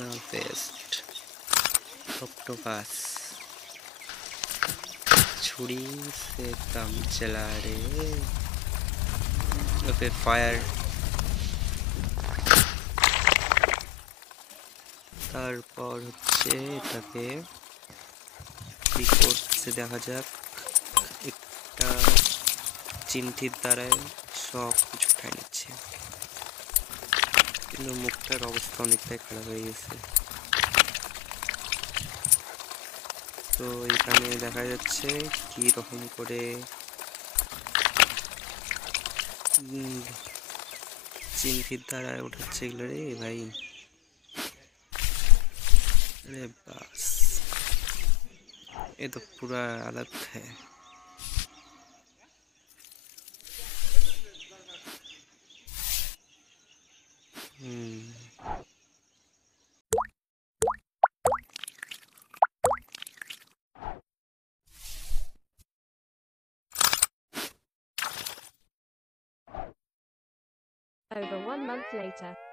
Paste octopus छुरी से काम चला रे ओके फायर তারপর হচ্ছে এটাকে কি করছে দেখা যাক একটা চিমটির দ্বারায় সব কিছু উঠায় নিচ্ছে কিন্তু মুখটার অবস্থা অনেকটাই খারাপ হয়ে গেছে তো এখানে দেখা যাচ্ছে কি রকম করে চিমটির দ্বারায় উঠাচ্ছে এগুলো রে ভাই अरे बस ये तो पूरा अलग है Over 1 month later.